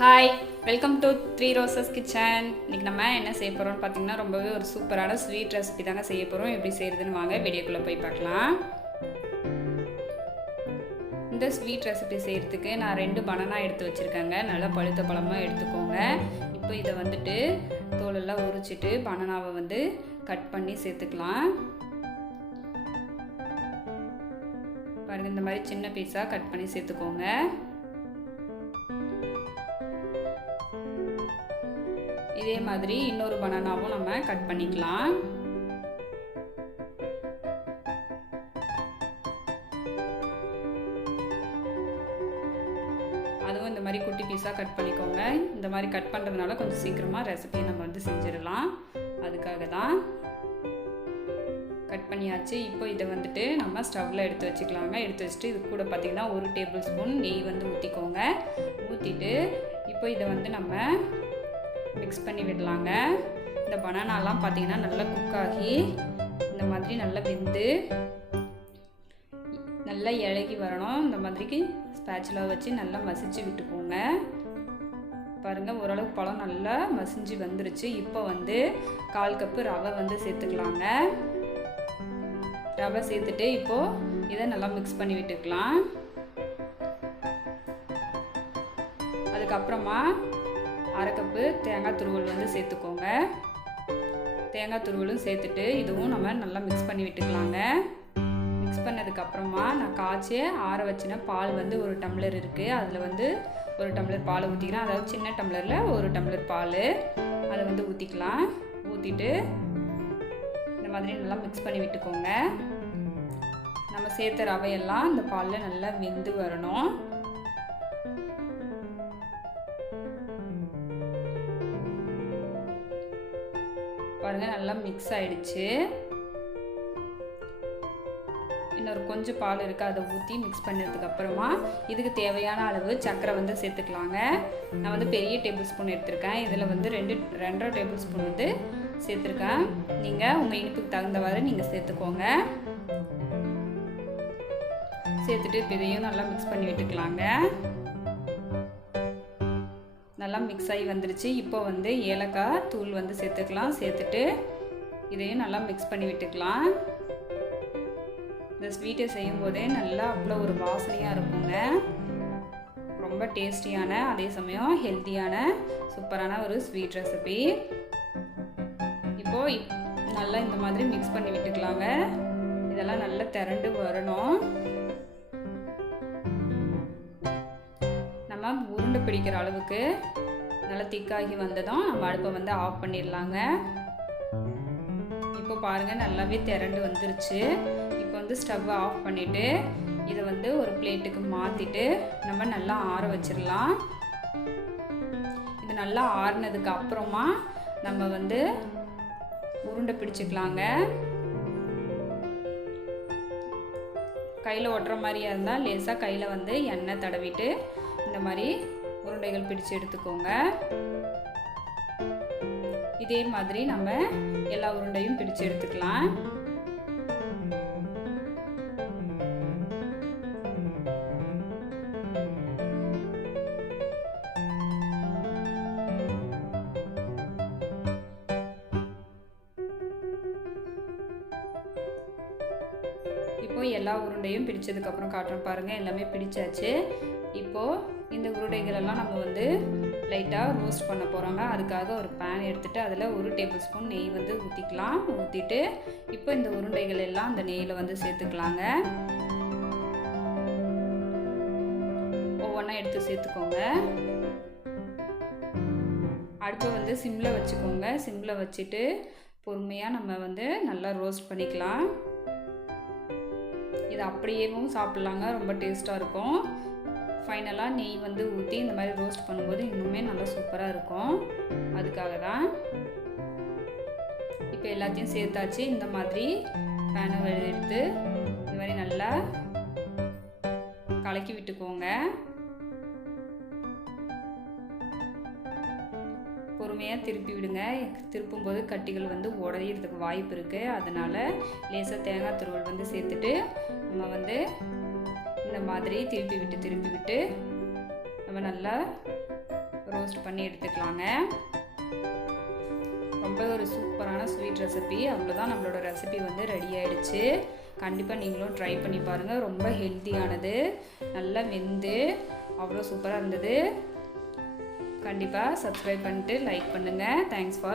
Hi welcome to three roses kitchen இன்னைக்கு நம்ம என்ன செய்ய போகிறோம்னு பார்த்தீங்கன்னா ரொம்பவே ஒரு சூப்பரான ஸ்வீட் ரெசிபி தாங்க செய்ய போகிறோம் எப்படி செய்கிறதுன்னு வாங்க வீடியோக்குள்ளே போய் பார்க்கலாம். இந்த ஸ்வீட் ரெசிபி செய்கிறதுக்கு நான் ரெண்டு பனானா எடுத்து வச்சுருக்கேங்க. நல்லா பழுத்த பழமாக எடுத்துக்கோங்க. இப்போ இதை வந்துட்டு தோலெல்லாம் உரிச்சிட்டு பனானாவை வந்து கட் பண்ணி சேர்த்துக்கலாம். பாருங்கள் இந்த மாதிரி சின்ன பீஸாக கட் பண்ணி சேர்த்துக்கோங்க. இதே மாதிரி இன்னொரு பனானாவும் நம்ம கட் பண்ணிக்கலாம். அதுவும் இந்த மாதிரி குட்டி பீஸாக கட் பண்ணிக்கோங்க. இந்த மாதிரி கட் பண்ணுறதுனால கொஞ்சம் சீக்கிரமாக ரெசிபியை நம்ம வந்து செஞ்சிடலாம். அதுக்காக தான் கட் பண்ணியாச்சு. இப்போ இதை வந்துட்டு நம்ம ஸ்டவ்வில் எடுத்து வச்சுக்கலாங்க. எடுத்து வச்சுட்டு இது கூட பார்த்திங்கன்னா ஒரு டேபிள் ஸ்பூன் நெய் வந்து ஊற்றிக்கோங்க ஊற்றிட்டு இப்போ இதை வந்து நம்ம மிக்ஸ் பண்ணி விடலாங்க. இந்த பனானாலாம் பார்த்தீங்கன்னா நல்லா குக் ஆகி இந்த மாதிரி நல்லா வெந்து நல்லா இலகி வரணும். இந்த மாதிரிக்கு ஸ்பேச்சுலாக வச்சு நல்லா மசிச்சு விட்டுக்கோங்க. பாருங்கள் ஓரளவுக்கு பழம் நல்லா மசிஞ்சு வந்துருச்சு. இப்போ வந்து கால் கப்பு ரவை வந்து சேர்த்துக்கலாங்க. ரவை சேர்த்துட்டு இப்போது இதை நல்லா மிக்ஸ் பண்ணி விட்டுக்கலாம். அதுக்கப்புறமா அரை கப்பு தேங்காய் துருவல் வந்து சேர்த்துக்கோங்க. தேங்காய் துருவலும் சேர்த்துட்டு இதுவும் நம்ம நல்லா மிக்ஸ் பண்ணி விட்டுக்கலாங்க. மிக்ஸ் பண்ணதுக்கப்புறமா நான் காய்ச்சி ஆற வச்சின பால் வந்து ஒரு டம்ளர் இருக்குது அதில் வந்து ஒரு டம்ளர் பால் ஊற்றிக்கிறேன் அதாவது சின்ன டம்ளரில் ஒரு டம்ளர் பால். அதை வந்து ஊற்றிக்கலாம் ஊற்றிட்டு இந்த மாதிரி நல்லா மிக்ஸ் பண்ணி விட்டுக்கோங்க. நம்ம சேர்த்த ரவையெல்லாம் இந்த பாலில் நல்லா வெந்து வரணும். பாருங்கள் நல்லா மிக்ஸ் ஆயிடுச்சு. இன்னொரு கொஞ்சம் பால் இருக்குது அதை ஊற்றி மிக்ஸ் பண்ணதுக்கு அப்புறமா இதுக்கு தேவையான அளவு சர்க்கரை வந்து சேர்த்துக்கலாங்க. நான் வந்து பெரிய டேபிள் ஸ்பூன் எடுத்திருக்கேன். இதில் வந்து ரெண்டு ரெண்டரை டேபிள் ஸ்பூன் வந்து சேர்த்துருக்கேன். நீங்கள் உங்கள் இனிப்புக்கு தகுந்தவாறு நீங்கள் சேர்த்துக்கோங்க. சேர்த்துட்டு இப்போ இதையும் நல்லா மிக்ஸ் பண்ணி விட்டுக்கலாங்க. நல்லா மிக்ஸ் ஆகி வந்துருச்சு. இப்போ வந்து ஏலக்காய் தூள் வந்து சேர்த்துக்கலாம். சேர்த்துட்டு இதையும் நல்லா மிக்ஸ் பண்ணி விட்டுக்கலாம். இந்த ஸ்வீட்டை செய்யும் போதே நல்லா அவ்வளோ ஒரு வாசனையாக இருக்குங்க. ரொம்ப டேஸ்டியான அதே சமயம் ஹெல்த்தியான சூப்பரான ஒரு ஸ்வீட் ரெசிபி இப்போது நல்லா இந்த மாதிரி மிக்ஸ் பண்ணி விட்டுக்கலாங்க. இதெல்லாம் நல்லா திரண்டு வரணும். உருண்டை பிடிக்கிற அளவுக்கு நல்லா திக்காகி வந்ததும் நம்ம அடுப்பை வந்து ஆஃப் பண்ணிடலாங்க. இப்போ பாருங்கள் நல்லாவே திரண்டு வந்துருச்சு. இப்போ வந்து ஸ்டவ்வை ஆஃப் பண்ணிவிட்டு இதை வந்து ஒரு பிளேட்டுக்கு மாற்றிட்டு நம்ம நல்லா ஆற வச்சிடலாம். இது நல்லா ஆறுனதுக்கு அப்புறமா நம்ம வந்து உருண்டை பிடிச்சிக்கலாங்க. கையில் ஒட்டுற மாதிரியாக இருந்தால் லேசாக கையில் வந்து எண்ணெய் தடவிட்டு இந்த மாதிரி உருண்டைகள் பிடிச்சு எடுத்துக்கோங்க. இதே மாதிரி நம்ம எல்லா உருண்டையும் பிடிச்சு எடுத்துக்கலாம். இப்போ எல்லா உருண்டையும் பிடிச்சதுக்கப்புறம் காட்டுறேன் பாருங்கள் எல்லாமே பிடிச்சாச்சு இப்போது இந்த உருடைகளெல்லாம் நம்ம வந்து லைட்டாக ரோஸ்ட் பண்ண போகிறோங்க அதுக்காக ஒரு பேன் எடுத்துகிட்டு அதில் ஒரு டேபிள் ஸ்பூன் நெய் வந்து ஊற்றிக்கலாம் ஊற்றிட்டு இப்போ இந்த உருண்டைகள் எல்லாம் அந்த நெய்யில் வந்து சேர்த்துக்கலாங்க. ஒவ்வொன்றா எடுத்து சேர்த்துக்கோங்க. அடுப்பை வந்து சிம்மில் வச்சுக்கோங்க. சிம்மில் வச்சுட்டு பொறுமையாக நம்ம வந்து நல்லா ரோஸ்ட் பண்ணிக்கலாம். இது அப்படியேவும் சாப்பிட்லாங்க. ரொம்ப டேஸ்ட்டாக இருக்கும். ஃபைனலாக நெய் வந்து ஊற்றி இந்த மாதிரி ரோஸ்ட் பண்ணும்போது இன்னுமே நல்லா சூப்பராக இருக்கும். அதுக்காக தான் இப்போ எல்லாத்தையும் சேர்த்தாச்சு. இந்த மாதிரி பேனை எடுத்து இந்த மாதிரி நல்லா கலக்கி விட்டுக்கோங்க. பொறுமையாக திருப்பி விடுங்க. திருப்பும்போது கட்டிகள் வந்து உடையிறதுக்கு வாய்ப்பு இருக்குது அதனால் லேசாக தேங்காய் துருவல் வந்து சேர்த்துட்டு நம்ம வந்து இந்த மாதிரி திருப்பி விட்டு திருப்பி விட்டு நம்ம நல்லா ரோஸ்ட் பண்ணி எடுத்துக்கலாங்க. ரொம்ப ஒரு சூப்பரான ஸ்வீட் ரெசிபி அவ்வளோதான் நம்மளோட ரெசிபி வந்து ரெடி ஆயிடுச்சு. கண்டிப்பாக நீங்களும் ட்ரை பண்ணி பாருங்கள் ரொம்ப ஹெல்த்தியானது நல்லா வெந்து அவ்வளோ சூப்பராக இருந்தது. கண்டிப்பாக சப்ஸ்கிரைப் பண்ணிட்டு லைக் பண்ணுங்கள் தேங்க்ஸ் ஃபார்